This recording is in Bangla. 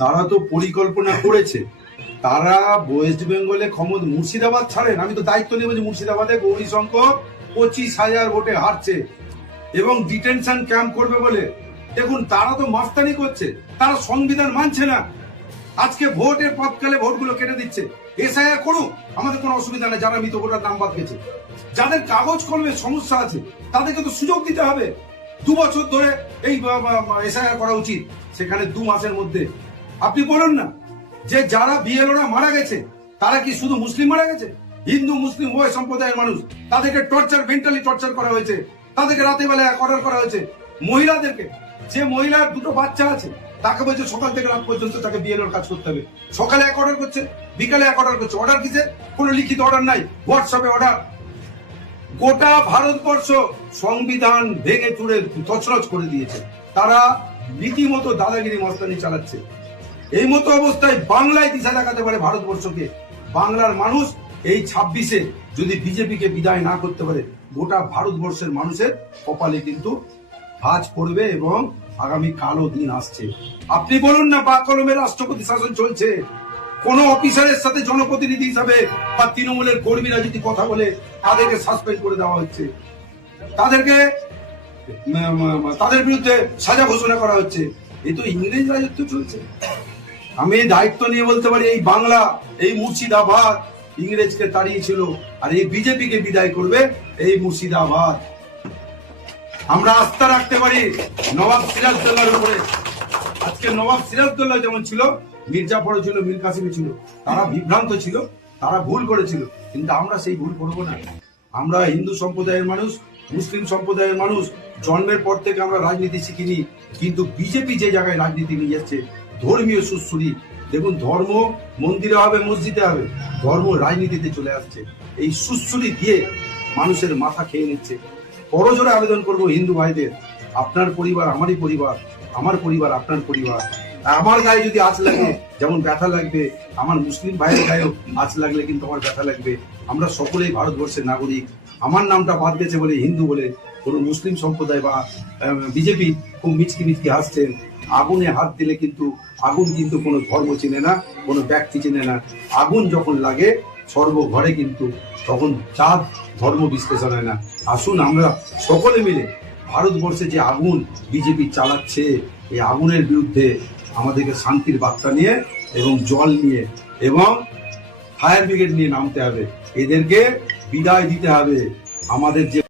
তারা তো পরিকল্পনা করেছে, তারা ওয়েস্ট বেঙ্গলে মুর্শিদাবাদ ছাড়েন, আমি তো দায়িত্ব নেব যে মুর্শিদাবাদে গৌরী শঙ্কর 25,000 ভোটে হারছে এবং ডিটেনশন ক্যাম্প করবে বলে। দেখুন, তারা তো মাস্তানি করছে, তারা সংবিধান মানছে না। আজকে ভোটের পথকালে ভোটগুলো কেটে দিচ্ছে। এসআইআর করুক, আমাদের কোনো অসুবিধা নেই। যারা মৃত ভোটার নাম বাদ গেছে, যাদের কাগজ কলমের সমস্যা আছে, তাদেরকে তো সুযোগ দিতে হবে। 2 বছর ধরে এই এসআইআর করা উচিত, সেখানে 2 মাসের মধ্যে। আপনি বলুন না যে যারা বিএলওরা মারা গেছে, তারা কি শুধু মুসলিম মারা গেছে? হিন্দু মুসলিম উভয় সম্প্রদায়ের মানুষ, তাদেরকে মেন্টালি টর্চার করা হয়েছে, তাদেরকে রাতে বেলায় অর্ডার করা হয়েছে। মহিলাদেরকে, যে মহিলার 2টো বাচ্চা আছে, তাকে বলছে সকাল থেকে রাত পর্যন্ত তাকে বিএলওর কাজ করতে হবে। সকালে 1 অর্ডার করছে, বিকালে 1 অর্ডার করছে। অর্ডার কিসে? কোনো লিখিত অর্ডার নাই, হোয়াটসঅ্যাপে অর্ডার। গোটা ভারতবর্ষ সংবিধান ভেঙে চুড়ে তছনছ করে দিয়েছে। তারা রীতিমতো দাদাগিরি মস্তানি চালাচ্ছে। এই মতো অবস্থায় বাংলায় দিশা দেখাতে পারে ভারতবর্ষকে। বাংলার মানুষ এই 26-এ যদি বিজেপিকে বিদায় না করতে পারে, গোটা ভারতবর্ষের মানুষের কপালে কিন্তু ভাঁজ পড়বে এবং আগামী কালো দিন আসছে। আপনি বলুন না, বা কলমের রাষ্ট্রপতি শাসন চলছে। কোন অফিসারের সাথে জনপ্রতিনিধি হিসাবে বা তৃণমূলের কর্মীরা যদি কথা বলে, তাদেরকে সাসপেন্ড করে দেওয়া হচ্ছে, তাদের বিরুদ্ধে সাজা ঘোষণা করা হচ্ছে। এই তো ইংরেজ রাজত্ব চলছে। আমি দায়িত্ব নিয়ে বলতে পারি, এই বাংলা, এই মুর্শিদাবাদ ইংরেজকে তাড়িয়েছিল, আর এই বিজেপিকে বিদায় করবে এই মুর্শিদাবাদ। আমরা আস্থা রাখতে পারি নবাব সিরাজদৌল্লার উপরে। আজকে নবাব সিরাজদৌল্লা যেমন ছিল, মির্জাফরও ছিল, মীর কাসিমই ছিল। তারা বিভ্রান্ত ছিল, তারা ভুল করেছিল, কিন্তু আমরা সেই ভুল করবো না। আমরা হিন্দু সম্প্রদায়ের মানুষ, মুসলিম সম্প্রদায়ের মানুষ, জন্মের পর থেকে আমরা রাজনীতি শিখিনি। কিন্তু বিজেপি যে জায়গায় রাজনীতি নিয়ে যাচ্ছে, ধর্মীয় সুশ্রুতি। দেখুন, ধর্ম মন্দিরে হবে, মসজিদে হবে, ধর্ম রাজনীতিতে চলে আসছে। এই সুশ্রুতি দিয়ে মানুষের মাথা খেয়ে নিচ্ছে। করজোড়ে আবেদন করব হিন্দু ভাইদের, আপনার পরিবার আমারই পরিবার, আমার পরিবার আপনার পরিবার। আমার গায়ে যদি আঁচ লাগে যেমন ব্যথা লাগবে, আমার মুসলিম ভাইয়ের গায়েও আঁচ লাগলে কিন্তু আমার ব্যথা লাগবে। আমরা সকলেই ভারতবর্ষের নাগরিক। আমার নামটা বাদ গেছে বলে হিন্দু বলে কোনো মুসলিম সম্প্রদায় বা বিজেপি খুব মিচকি মিচকি হাসছেন। আগুনে হাত দিলে কিন্তু আগুন কিন্তু কোনো ধর্ম চেনে না, কোনো ব্যক্তি চেনে না। আগুন যখন লাগে সর্বঘরে, কিন্তু তখন চাঁদ ধর্ম বিশ্লেষণ হয় না। আসুন আমরা সকলে মিলে ভারতবর্ষে যে আগুন বিজেপি চালাচ্ছে, এই আগুনের বিরুদ্ধে আমাদেরকে শান্তির বার্তা নিয়ে এবং জল নিয়ে এবং ফায়ার ব্রিগেড নিয়ে নামতে হবে। এদেরকে বিদায় দিতে হবে। আমাদের যে